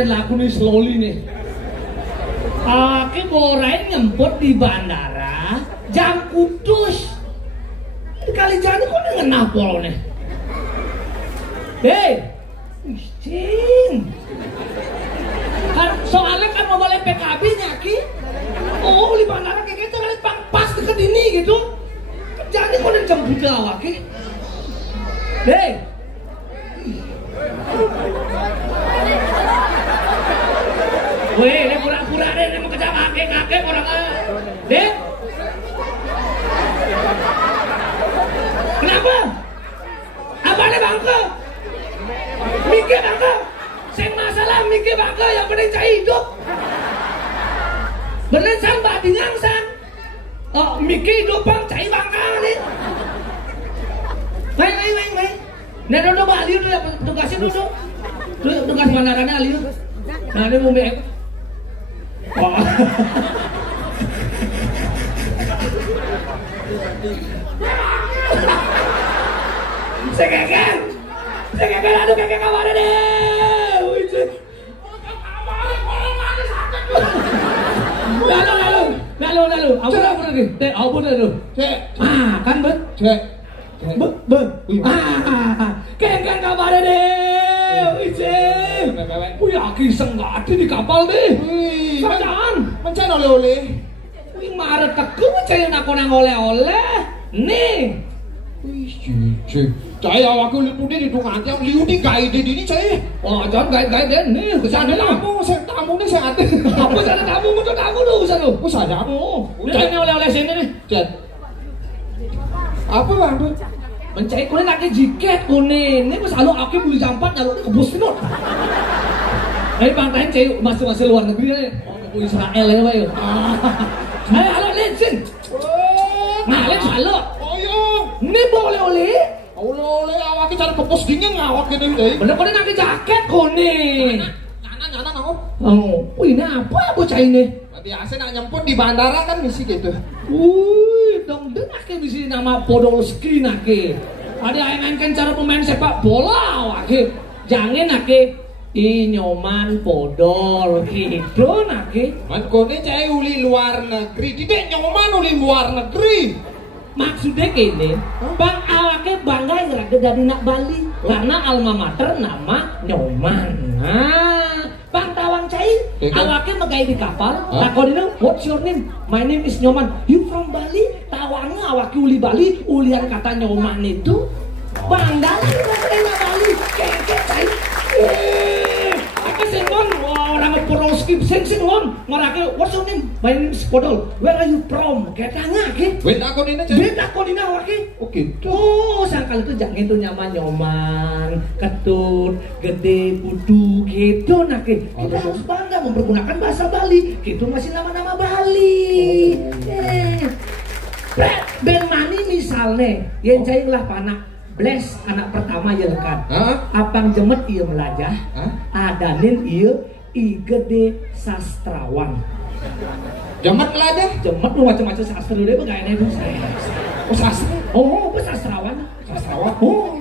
dengerin lagu nih slowly nih. Aki borain nyemput di bandara jam kudus. Kali jalan kok dengan napol nih. Hei, cing. Soalnya kan mau balik PKB nyaki. Oh, di bandara kayak gitu kali pas deket ini gitu. Jadi kok udah jemput awak ki. Hei. Weh, ini pura-pura deh, ini mau kejar kakek orang deh. Kenapa? Apanya bangke? Mikir bangke? Sing masalah mikir bangke, yang penting cai hidup. Bener sang badingang sang. Oh, mikir hidup bang, cai bangke nih. Main. Nah, duduk Mbak Aliu dulu, tugasnya duduk. Tugas bandaranya Aliu. Nah, ini mau biar. Oh. Sekeker, aduh kakek kamarnya deh. Lalu. Ampun lagi. Ampun lalu. Kan bet. Ben. Kakek kamarnya deh. Wih, aki senggati di kapal deh. Kerjaan. Mencari oleh-oleh. Wih, Maret teku mencari nang oleh-oleh. Nih. Wih, cicik. Cai awakku lipune di tukang tiang liu di guide ini cai. Oh, jangan guide nih. Kesana tamu nih saya ada. Apa sana tamu dulu sana. Oh, sadamu. Ini oleh-oleh sini nih. Cet. Apa bang? Mencari kuning lagi jiket kuning. Ini pas lalu aku beli jampat nyaluk ke bus timur. Ini pantai cai masih luar negeri nih. Oh, Israel ya pak. Halo Lensin. Nah, Lensin halo. Ini boleh-oleh? Oleh awak cara ke pos dingin ngawak ini deh. Bener-bener nanti jaket kuning. Nyana nangop. Oh, ini apa bocah ini? Biasa nak nyemput di bandara kan misi gitu. Dong dengar ke misi nama Podolski nake. Ada yang mainkan cara pemain sepak bola wake. Jangan nake Nyoman Podol gitu nake. Man kone cai uli luar negeri. Tidak Nyoman uli luar negeri. Maksudnya gini, bang awake bangga yang dari nak Bali karena alma mater nama Nyoman. Nah, bang tawang cai, awake megai di kapal. Takon ini, what's your name? My name is Nyoman. You from Bali? Tawangnya awake uli Bali, ulian kata Nyoman itu bangga lah kita Bali. Keke cai. Apa sih ngon? Orang Podolski sing ngon ngarake what's your name? My name is Podol. Where are you from? Ketanya ke? Wait aku dina cai. Wait aku dina wake. Oke. Oh, sangkal itu jangan itu nyoman, ketut, gede, putu, gitu nake. Kita harus bangga mempergunakan bahasa Bali. Gitu masih nama-nama Bali. Ben mani misalnya, yang cai lah panak. Bless anak pertama ya lekat. Apang jemet iya melajah. Adanin iya igede sastrawan. Jemet melajah? Jemet lu macam-macam sastra deh bagaimana itu saya. Oh sastra? Oh sastrawan. Sastrawan? Oh.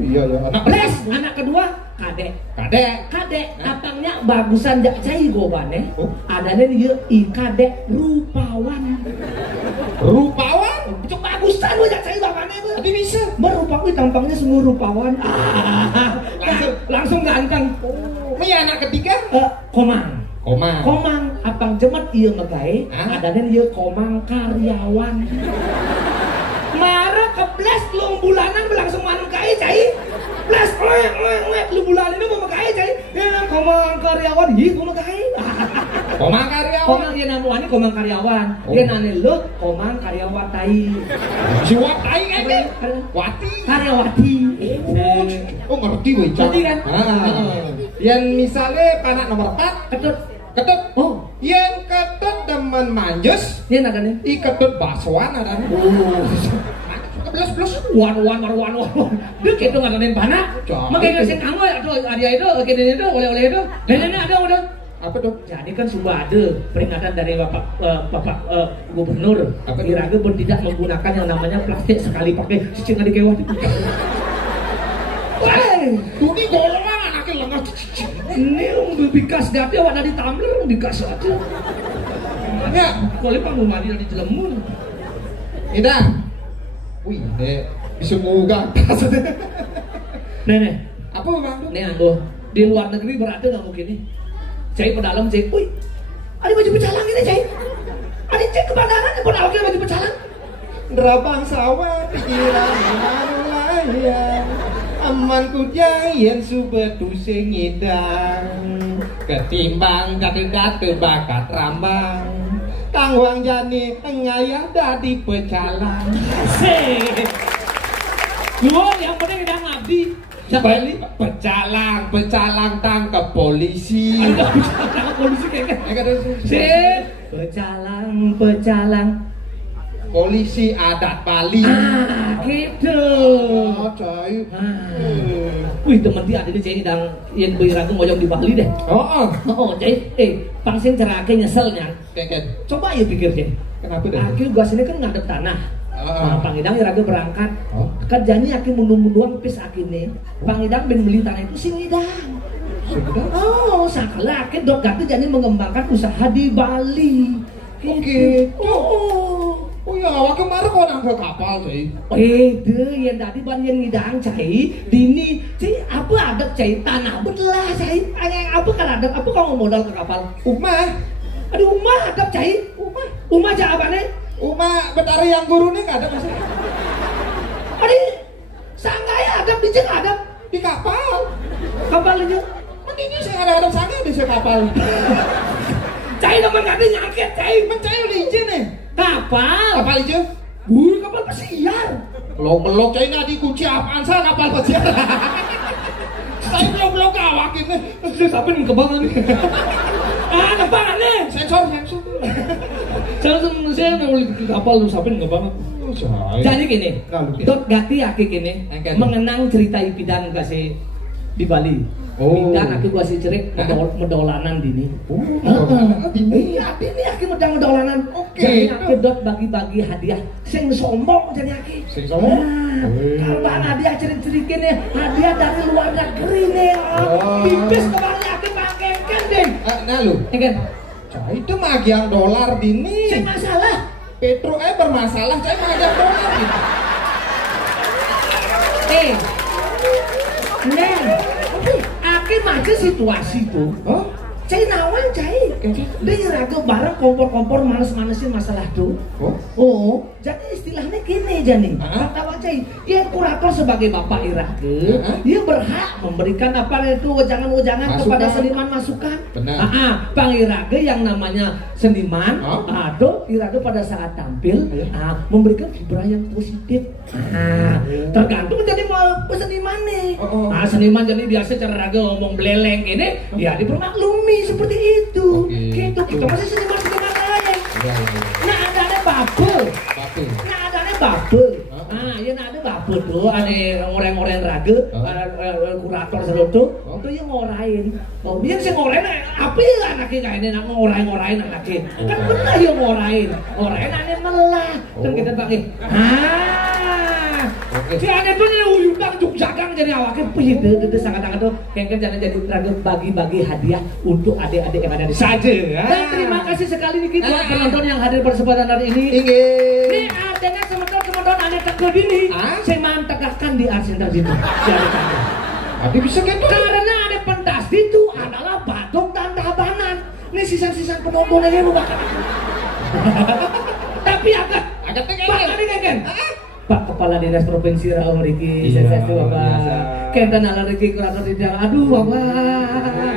Iya ya. Anak Bless anak kedua kadek. Apangnya bagusan jak cai gobane. Adanin iya ikadek rupawan. Rupawan? Cuk bagusan lu jak cai gobane. Tapi bisa merupakan tampangnya semua rupawan. Langsung ganteng. Ini anak ketiga? Komang apang jemet iya ngegai. Adanya iya komang karyawan. Mara kebles lung bulanan langsung manukai cai. Plus lu bulan ini mau megai cai. Ya komang karyawan hi komang kai. Komang karyawan. Komang dia namuannya komang karyawan. Dia nane lu komang karyawan tai. Jiwa tai kan? Wati. Karyawati. Oh ngerti weh. Ngerti kan? Yang misalnya panak nomor 4 ketut. Oh. Yang ketut demen manjus. Ini nadanya. I ketut baswan nadanya. Plus wan. Dia gitu ngadain panak. Makanya ngasih kamu ada itu, kini itu oleh itu. Lainnya ada udah. Apa tuh? Jadi kan sudah ada peringatan dari Bapak Gubernur. Iraga pun tidak menggunakan yang namanya plastik sekali pakai cicing adik kewah. Wah, tuh di golongan anaknya lengah. Ini bikas dati awak dari tumbler bikas aja. Ya, Kalau pang mandi dari jelemun. Ida. Wih, bisa muga. Nenek, Apa bang? nih anggo di luar negeri berarti nggak mungkin nih. Cai ke dalam cai, wih, ada baju pecalang ini cai. Ada cai ke bandaran pun awaknya baju pecalang. Derabang sawah pikiran manulayang aman ku jayen subetu sing ngidang ketimbang kate-kate bakat rambang tangwang jani ngayah dadi pecalang. Sih, lu yang penting udah ngabdi. Pecalang tangkap polisi. Ada polisi kayaknya. Sih, pecalang. Polisi adat Bali. Gitu. Cai. Wih, temen dia ada di sini dan yang beriraku ngojong di Bali deh. Oh. Cai, pangsin cerake nyeselnya. Keket. Coba ya pikir deh. Kenapa deh? Aki gua sini kan ngadep tanah. Pangidang iraga berangkat. Kerjanya aki mundur-munduan pis aki nih. Pangidang ben beli tanah itu sing idang. Oh, sakala aki dot gati jadi mengembangkan usaha di Bali. Oke. Oh ya, awak kemarin kok nang ke kapal, Cai. Yang tadi banyak ngidang, Cai. Dini, Cai, apa ada Cai tanah belah, Cai. Apa kan ada? Apa kamu modal ke kapal? Umah. Aduh, umah ada Cai. Umah jawabannya? Umah betari yang gurunya nggak ada masalah. Aduh, sanggaya ada, bijak ada Di kapal. kapal itu. Mendingnya saya ada sanggaya di kapal. Cai teman kaki nyakit, Cai. Mencari licin nih. Kapal Kapal itu. Kapal pesiar. Melok Cai nadi kunci apaan sah kapal pesiar. Saya belum awak ini. Terus sampai kebangan nih. Kebangan nih. Sensor. Saya mau beli kapal lu sampai kebangan. Jadi gini, dot gati aki gini mengenang cerita Ipidan kasih di Bali. Dan aki gua si cerik medolanan dini. Iya, dini aki medolanan. Jadi aki dot bagi-bagi hadiah. Sing sombong jadi aki. Sing sombong. Kalau hadiah cerik-cerikin nih, hadiah dari luar negeri nih. Pipis kemarin aki pakaikan deh. Nah lu. Itu magiang dolar dini. Sing masalah. Petro bermasalah. Saya magiang dolar. Neng. Aki macam situasi tuh. Cai nawan cai. Dia ragu bareng kompor-kompor manes-manesin masalah tuh. Jadi istilahnya gini Jani. Kata cai, ya kurator sebagai bapak Irake, dia berhak memberikan apa itu wejangan-wejangan kepada seniman masukan. Benar. Bang Irake yang namanya seniman, Irake pada saat tampil, memberikan vibra yang positif. Tergantung jadi mau seniman nih. Seniman jadi biasa cara raga ngomong beleleng ini, ya dipermaklumi seperti itu. Gitu, kita masih seniman lain. Nah adanya bubble. Nah adanya bubble. Ya ada bubble tuh, ada orang-orang raga, kurator seluruh itu yang ngorain. Dia sih ngorain, apa ya anaknya kayak ini ngorain anaknya. Kan benar ya ngorain anaknya melah. Kan kita pakai. Si ada tuh yang uyudang jukjagang jadi awaknya itu sangat-sangat tuh kayak jadi ragu bagi-bagi hadiah untuk adik-adik yang ada di saja. Dan terima kasih sekali nih buat penonton yang hadir bersempatan hari ini. Ini adanya sementon aneh teguh dini. Saya mantegakkan di Art Center dini. Tapi bisa gitu. Karena ada pentas itu adalah batok dan tabanan. Ini sisa-sisa penonton ini lu bakal. Tapi agak kan? Pak Kepala Dinas Provinsi Raung Riki, saya Bapak. Kenten ala Riki kurator tidak. Aduh Bapak.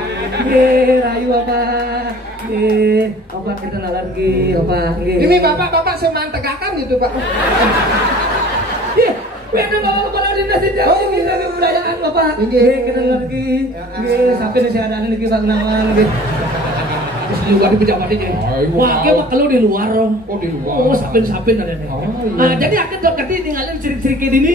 Rayu Bapak. Bapak kenten ala Riki, Bapak. Ini Bapak semantegakan gitu Pak. Beda Bapak Kepala Dinas tidak. Kita kebudayaan Bapak. Kenten ala Riki. Sampai di sana ada Riki Pak Kenawan. Di luar di pejabat aja. Wah, dia kalau di luar. Di luar. Sapin ada nih. Jadi akan dokter tinggalin ciri-ciri kayak gini.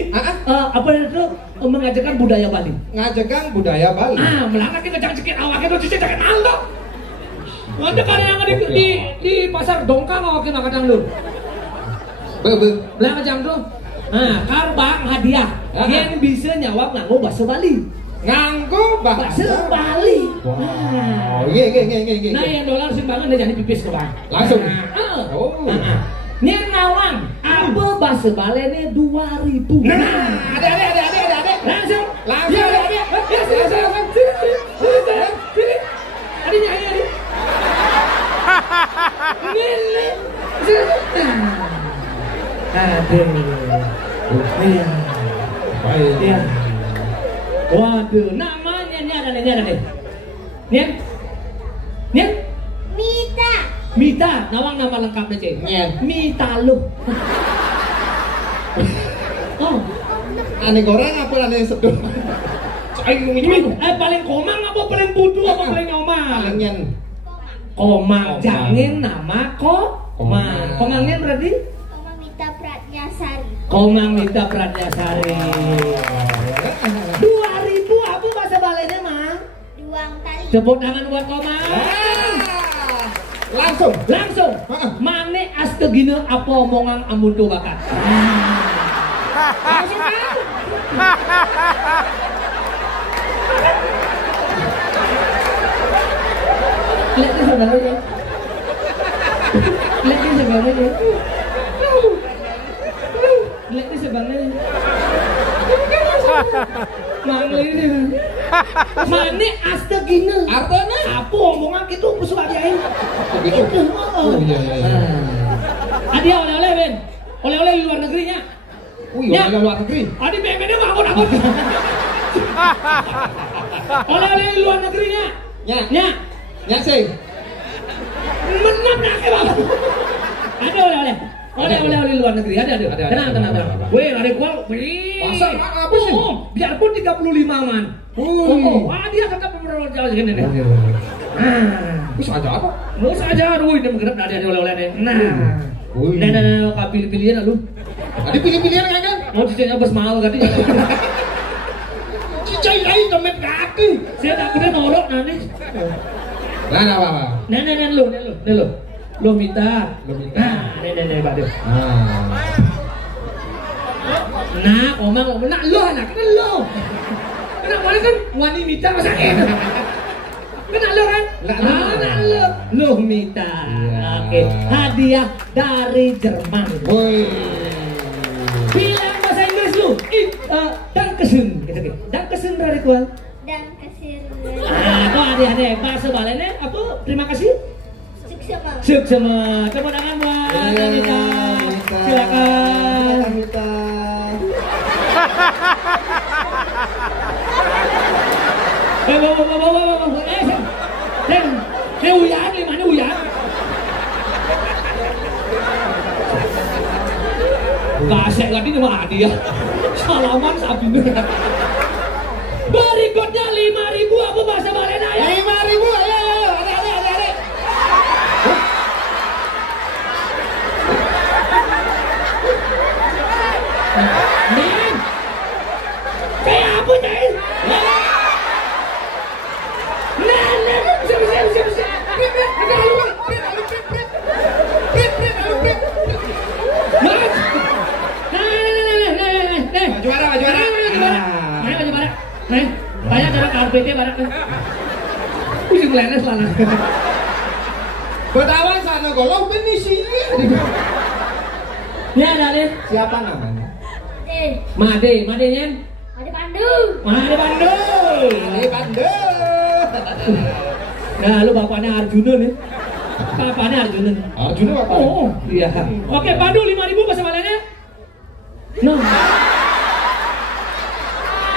Apa itu mengajarkan budaya Bali. Ngajarkan budaya Bali. Melangkah kita jangan cekik awaknya tuh cici jangan aldo. Ada kan yang di pasar Dongkang awaknya kadang lu. Belakang jam tuh. Karbang hadiah yang bisa nyawab nganggo bahasa Bali. nganggo bahasa Bali. Wow, nggih. Nah, yang dolar sing bangun udah jadi pipis ke Bang. Langsung. Oh. Nih nawang, apa bahasa Bali ini 2000. Nah, ada. Langsung. Langsung. Sini. Adinya. Ini. Aduh. Iya. Baik. Iya. Waduh, namanya ini ada nih. Nih. Mita, nawang nama lengkapnya cek. Mita lu. Oh. Aneh goreng apa aneh seduh? Paling komang apa paling budu apa paling ngomang? Paling nyen. Komang, jangin nama Komang. Komangnya berarti? Komang Mita Pratnyasari. 2000 apa bahasa Balenya mah? Tepuk tangan buat Komang. Langsung. Mane astegina apa omongan amun tuh bakat. Langsung kan? Lihat ni sebenarnya. Mane astegina. Artinya apa omongan gitu pesuka diain. Begitu. Oh iya. Adi oleh-oleh Ben. Oleh-oleh di luar negerinya. Oleh luar negeri. Adi BM-nya bangun. Oleh-oleh di luar negerinya. Nya sih. Menang nak banget. Ada oleh-oleh. Oleh-oleh di luar negeri ada. Tenang. Weh, ada gua. Masa apa sih? Biarpun 35 man. Dia tetap memperoleh jalan gini nih. Terus ada apa? Mau saja, ini menggenap ada oleh-oleh nih. Nah, pilih-pilihan lu. Ada pilih-pilihan kan? Mau cicanya bos mau tadi. Cicai lain temen kaki. Saya takutnya norok nanti. Nah, apa? Nah, lu. Lo minta. Nah, Pak. Nah, omang nak lo anak kan lo. Kenapa boleh kan wani minta masa Kena lo kan? Nak lo. Lo minta. Oke, hadiah dari Jerman. Bilang bahasa Inggris lu. Dankeschön. Dankeschön dari kual. Kok hadiah bahasa Balenya apa? Terima kasih. Suksema. Tepuk tangan buat Mita. Silakan. Mita. Uyan, gimana Uyan? Kasih tadi nama hadiah. Salaman sapi. Berikutnya 5.000 apa bahasa Balenya ya? 5.000 ayo. Nen, kayak apa Nen? Siap. Juara. Nen, banyak cara karpetnya barang. Pusing lenes lah. Betawan sana golong penisi. Ya ada nih. Siapa namanya? Made Nyen. Made Pandu. Nah, lu bapaknya Arjuna nih. Bapaknya Arjuna. Arjuna apa? Oh, iya. Oke, Pandu 5.000 bahasa Balenya. Nah.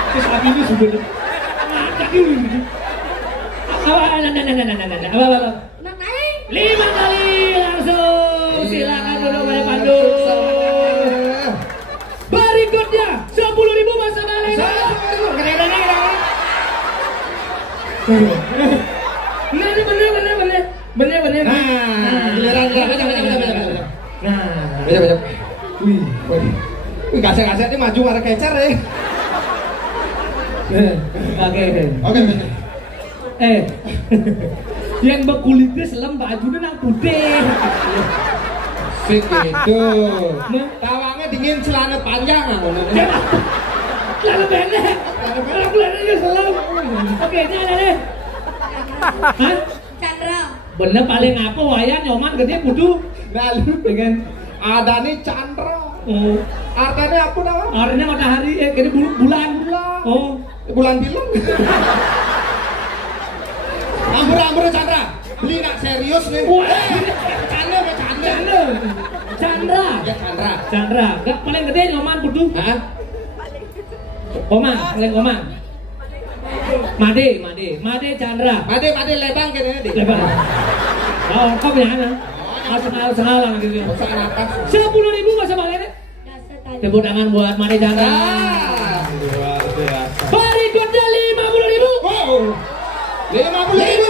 Terus abi ini sudah. Jadi lu. Apa? 5 kali langsung. Silakan duduk oleh Pandu. Berikutnya 10.000 bahasa Balenya. Bener. Giliran. Nah, Baca. Wih. Gasek-gasek ini maju marah kecer ya. Oke. Yang berkulitnya selam bajunya nang putih. Segitu. Tawangnya dingin celana panjang. Celana pendek. Celana pendek panggil selalu. Oke, ini ada deh. Hah? Chandra. Bener paling apa wayan nyoman gede kudu. Nah, lu Dengan ada nih Chandra. oh, Artinya apa nama? artinya matahari jadi bulan. Oh, Bulan bilang. Ambur Chandra. Beli nak serius nih. wah, Chandra. Chandra. Ya Chandra. Chandra, gak paling gede nyoman kudu. Hah? Komang, paling komang. Made Chandra. Made lebang kayaknya deh. Lebar. Oh, kok ya ana. Sengal lah gitu. Usah napas. 10.000 masa baliknya. Tepuk tangan buat Made Chandra. Luar biasa. Berikutnya 50.000. Wow. 50.000.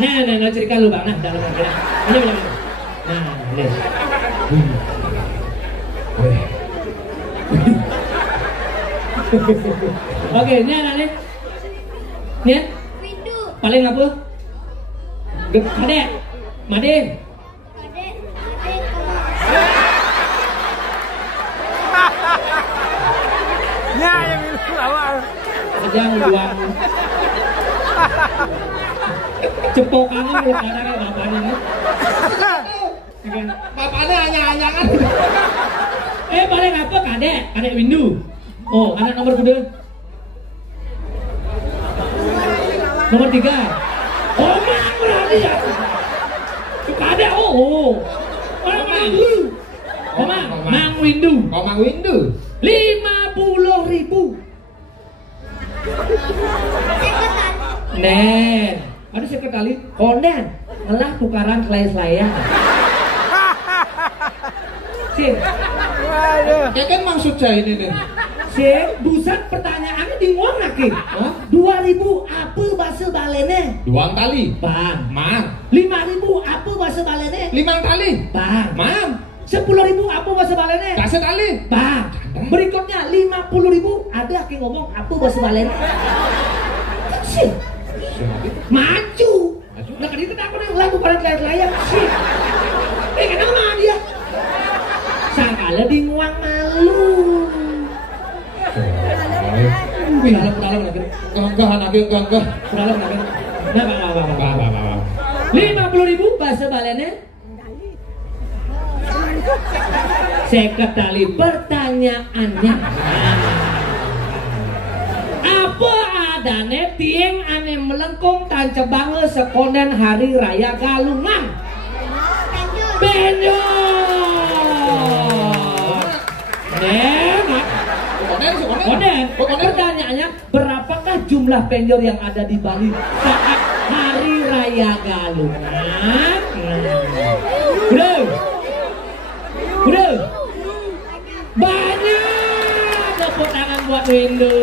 Nah, cerita lu bang, nah dalam aja. Ini. Nah, ini. Oke, ini ada nih. Nih, Windu. paling apa? Kadek, Made. Kadek. Nya yang itu awal. Ajang buang. Cepokannya lu kadang kayak bapaknya nih. Bapaknya hanya kan. Paling apa kadek Windu. Oh, anak nomor kuda. Nomor 3. Oh, mang berarti ya. Kadek oh. Mang Windu. Oh, Mang Windu. Komang Windu. 50.000. Nen. Aduh sekali. Konden. Malah tukaran selai-selayan. Sih. Waduh. Ya kan maksudnya ini nih. Sih, buset pertanyaannya di mana ki? 2.000 apa bahasa balene? Duang tali. Bang. Mang. 5.000 apa bahasa balene? Limang tali. Bang. Mang. 10.000 apa bahasa balene? Kasih tali. Bang. Berikutnya 50.000 ada ki ngomong apa bahasa balene? Sih. Maju. Nah kan itu aku yang lagu pada layang sih. Kenapa dia? Sangkala di nguang malu. Dalam lagi. Enggak. Dalam lagi. Nah, 50.000 bahasa balene. Seketali pertanyaannya. Apa adane tieng ane melengkung tancebange sekonden hari raya Galungan? Benyo. Konden. Pertanyaannya, berapakah jumlah penjor yang ada di Bali saat hari raya Galungan? Udah. Banyak. Tepuk tangan buat Windu.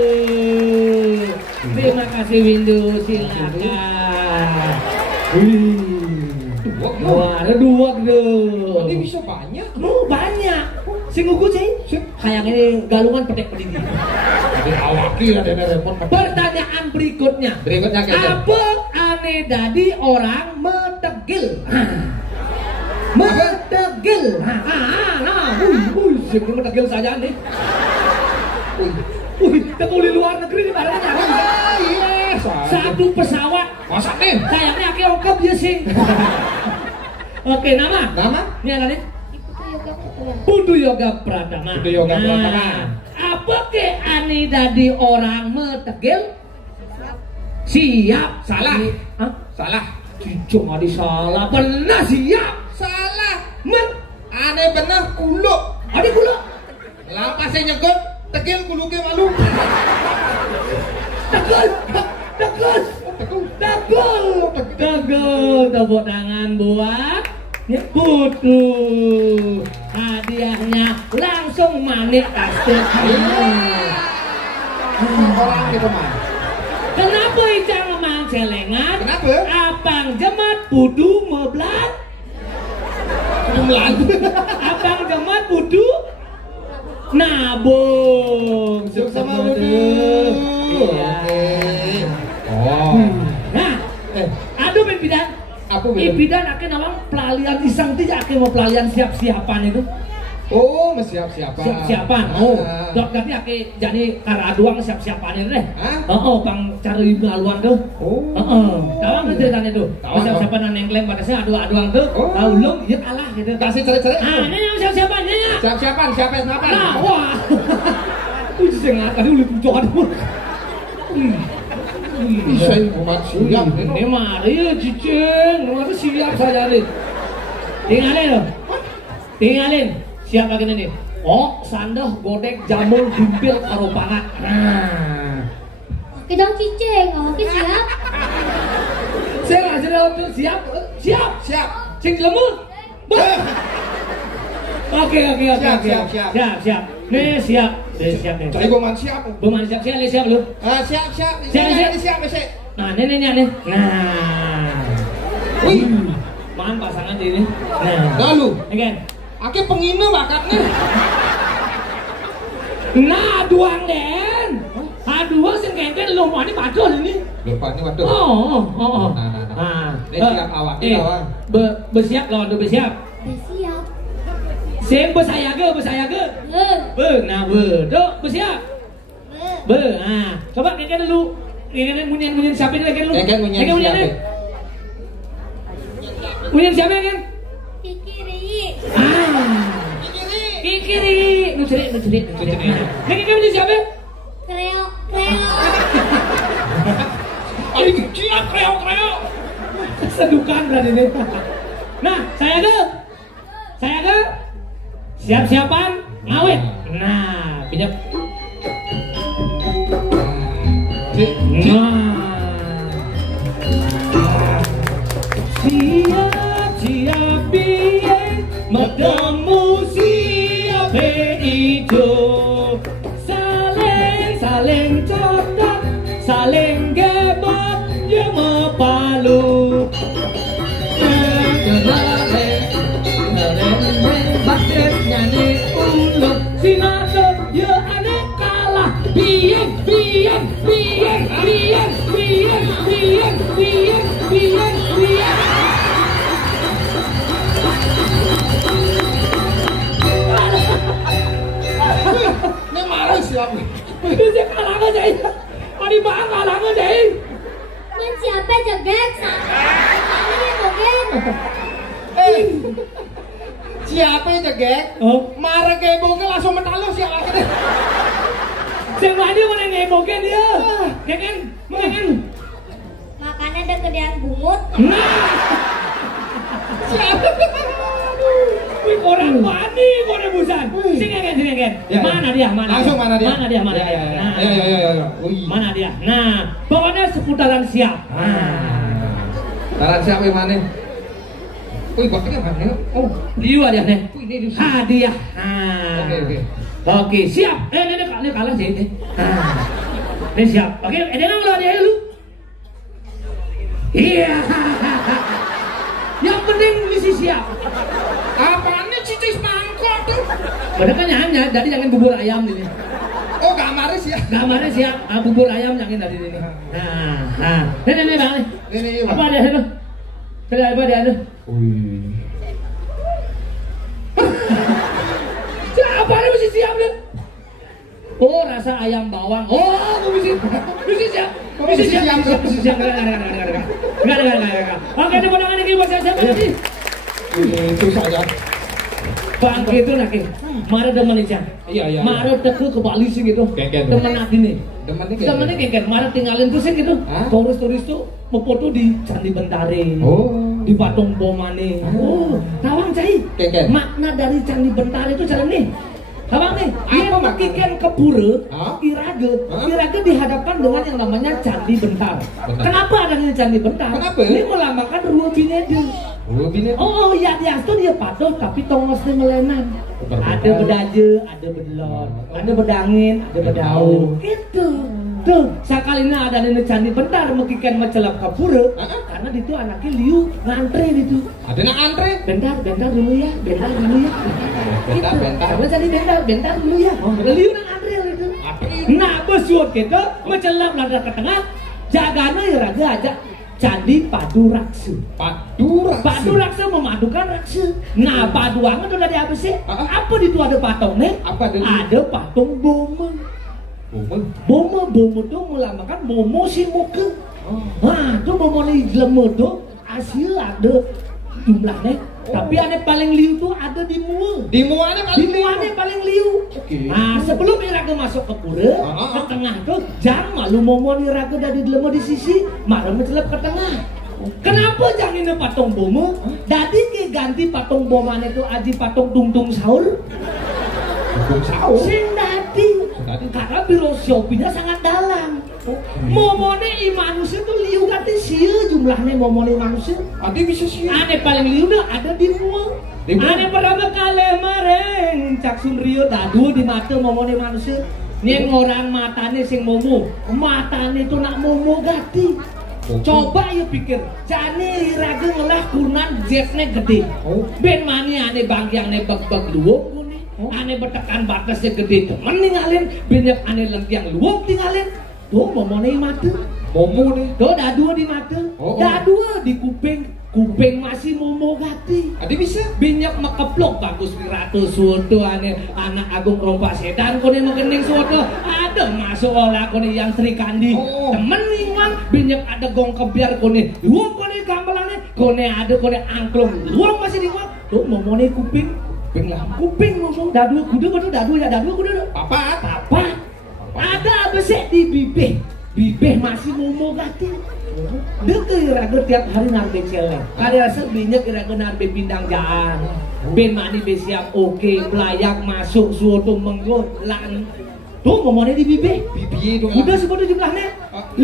Terima kasih Windu, silakan. Wah, ada 2 gitu. Ini bisa banyak. Banyak. Sing ngugu sih. Kayak ini Galungan pedek-pedek. Jadi awaki ada repot. Pertanyaan berikutnya. Apa aneh dadi orang metegil? Metegil. Metegil saja nih. Tekuli luar negeri nih barangnya. Iya. Satu pesawat. Masa nih? Kayaknya aki ongkap dia sih. Oke, nama? Ini ada nih. Putu Yoga Pratama. Apa ke ani dadi orang metegil? Siap. Salah. Hah? Salah. Cincong adi salah. Benar siap. Salah. Aneh bener kuluk. Adi kulo. Lapasnya nyegot. Tegil kuluknya malu. Tegul. Tepuk tangan buat ya Putu. Hadiahnya langsung manik kasih. Orang gitu mah. Kenapa ijang emang celengan? Kenapa? Abang jemat Putu meblat. Abang jemat Putu nabung. Sama Putu. Iya. Oh. Nah, aduh bidan. Apa bidan akhirnya nawang pelalian isang tidak akhirnya mau pelalian siap-siapan itu. Oh, siap-siapan. Siap-siapan. Oh, dok tadi ake jadi karaduang siap-siapan ini deh. Hah? Oh, pang cari ngaluan tuh. Oh. Tawang tuh ceritanya tuh. Tawang, Siap-siapan nengkleng pada saya adu-aduang tuh. Oh. Tahu lu, ya kalah gitu. Kasih cerai-cerai. Ah, ini yang siap-siapan ya. Siap-siapan, siapa siapa? Nah, wah. Itu sengat tadi udah pucot. Bisa umat siap. Ini mari ya cicing, mari siap saja nih. Tinggalin loh. Tinggalin. Siap lagi nih. Oh, sandah godek jamur bimpil karo pangat. Nah. Oke dong cicing, oke siap. Saya ngasih waktu siap. Siap. Siap. Cing lemur. Oke. Siap. Nih siap. Siap nih. Saya goman siap. Buman siap lu. Siap. Siap. Nah, nih. Nah. Wih, Man pasangan ini. Nah. lalu, Again. ake pengine bakatnya. Nah, duang den. Dua sing kengken lu mau ini padol ini. Lupa nih waduh. Oh. Nah. Ini siap awak nih lawan. Bersiap lawan tuh bersiap. Siap. Sing bersaya ke? Nah, dok bersiap. Nah, coba kengken dulu. Kengken munyen siapin lagi dulu. Kengken munyen siapin. Munyen siapin kan? Kikiri. Kikiri. Nu cerit. Kengken munyen siapin? Kreo. Ayo siap kreo. Sedukan berarti ini. Nah, saya ke. Siap-siapan ngawet. Nah, pinjam. Nah. Siap biyen medemu siap ijo. Saling cocok, saling gebot, ya mepalu. Basket nyanyi ulut sinate, ya ane kalah. Biyen. Ini marah siap. Bisa kalah aja ya. Mari bang kalah aja ya. Men siapa joget? Ini mungkin. Siapa yang jegek? Oh, Marah kayak bongkel langsung menalo siap lagi. sing wani mana ngebogen dia. Kengken. Makanya ada gedean bungut. Nah. Siapa? Wih, orang wani, kode busan. Sing kengken. Ya. Mana dia? Langsung mana dia? Ya. Ya. Mana dia? Nah, pokoknya seputaran siap. Taran siapa yang mana? Wih, bakatnya mana? Oh, dia nih. Ini Hadiah. Oke, siap. Ini kalah sih. Ini siap. Oke, ini nang dia dulu. Iya. Yang penting misi siap. apaan nih cicis mangkok tuh? Padahal kan hanya, jadi jangan bubur ayam ini. Oh, gambarnya sih ya. Gambarnya siap. Bubur ayam jangan dari ini. Nah. Ini bang. Ini iya. Apa dia itu? Apa dia itu? Wih. Siapa ini mesti siap nih? Oh, rasa ayam bawang. Oh, mesti siap. Mesti siap. Enggak. Oke, ini pandangan ini buat siapa lagi? Itu saja. Bang itu nake. Mara demen aja. Iya. Mara teku ke Bali sih gitu. Kengken. Temen hati nih. Demennya Kengken. Mara tinggalin tuh sih gitu. Turis tuh foto di Candi Bentari. Oh. Di Patung Bomane. Oh, tawang cai. Kengken. Makna dari Candi Bentari itu cara nih. Tawang nih, dia Apa memakikan ke pura, Hah? Irage dihadapkan dengan yang namanya Candi Bentar. Kenapa adanya Candi Bentar? Kenapa? Ini melambangkan Rua Binede. Oh, gini. Oh iya dia tuh dia patuh tapi tongosnya melenan. Ada bedaje, ada bedelon, ada bedangin, ada bedaun. Itu. Tuh, sakalina ada di Candi Bentar mekikan mecelap kapura. Karena itu anaknya liu ngantri itu. Ada nak antre? Bentar dulu ya. Bentar. Karena Candi bentar dulu ya. Liu nang ngantri itu. Nah, besuat kita mecelap lada ke tengah. Jagana ya raga aja Candi Padu Raksa. Padu Raksa. Padu Raksa memadukan raksa. Nah, paduangan udah ada apa sih? Apa di itu ada patung nih? Apa ada? Ada patung Boma. Boma tuh melambangkan Momo si muka. Nah, tuh Momo ni jelema tuh hasil ada jumlahnya. Tapi aneh paling liu tuh ada di Mua. Di Mua Aneh paling liu. Oke. Nah, sebelum Iraga masuk ke pura, ke tengah tuh jangan malu Momo Iraga dari jelema di sisi, malah mencelap ke tengah. Kenapa jangan ini patung Boma? Jadi ke ganti patung Boma itu aji patung Tung Sahur. Tung Sahur. Sing dadi. Karena filosofinya sangat dalam. Momone manusia tuh liu kate sia jumlahnya momone manusia. Ade bisa sih. Aneh paling liu dah ada di Mua. Aneh pertama kali mareng cak sunrio dadu di mata momone manusia. Nyeng orang matane sing momo, matane tuh nak momo gati. Coba ya pikir, jane Iraga ngolah kunan jetnya gede. Ben mani aneh bagian aneh bag-bag luwuk. Aneh bertekan batasnya gede temen ninggalin, banyak aneh lengkiang luwuk tinggalin. Tuh momone mata. Momo nih. Tuh dadu di mata. Dadu di kuping masih momo gati. Ade bisa. Banyak mekeplok bagus Wiratu suatu aneh anak Agung Rompak Sedan kone mengening suatu ada masuk olah kone yang Sri Kandi. Temen Iman banyak ada gong kebiar kone luwuk kone gamelannya kone ada kone angklung luwuk masih di luwuk. Tuh momone kuping. Kuping ngomong dadu kudu ya dadu kudu Papat. Ada apa sih di bibeh masih momo gati. Dia ke Iraga tiap hari narbe celeng. Ada rasa banyak Iraga narbe pindang jaan. Ben mani besiap oke pelayak masuk suatu menggo lan. Tuh momone di bibeh. Bibiye dong. Udah sebut jumlahnya 5.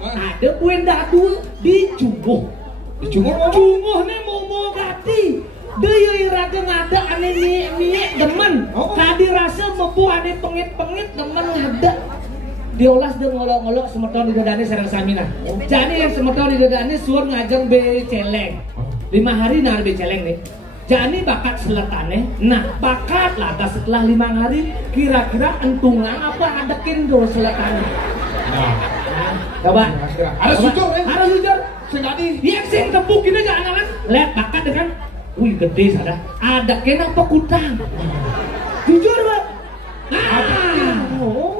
Ada buen dadu di Jumbuh. Jumbuh nih momo gati. Dia Iraga ngada aneh niek demen. Tadi rasa mebu aneh pengit demen ngada. Diolas dia ngolok-ngolok semerton di dodane sareng samina. Jadi yang semerton di dodane suruh ngajeng be celeng. 5 hari nah be celeng nih. Jadi bakat seletane. Nah, bakat lah setelah 5 hari kira-kira entungan apa adekin do seletane. Nah, coba. Harus jujur, Harus jujur. Sing tadi. Yang sing tepuk ini jangan lihat bakat dengan wih gede sada. Ada kena apa kutang? Jujur Pak.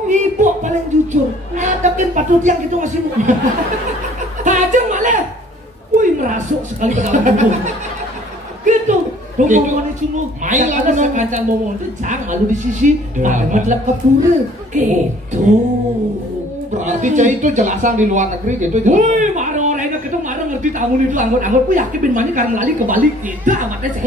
Ibu paling jujur. Ada kan patut yang gitu masih bu. Tajam malah. Wih merasuk sekali ke dalam tubuh. Gitu. Tuh ngomongnya cuma. Main lah sekancan ngomong itu jangan lalu di sisi. Malah metlap ke pura. Gitu. Berarti cah itu jelasan di luar negeri gitu. Wih marah orangnya kita marah ngerti tamu itu anggot-anggot. Aku yakin bin mani karena lali kebalik. Tidak amatnya cah.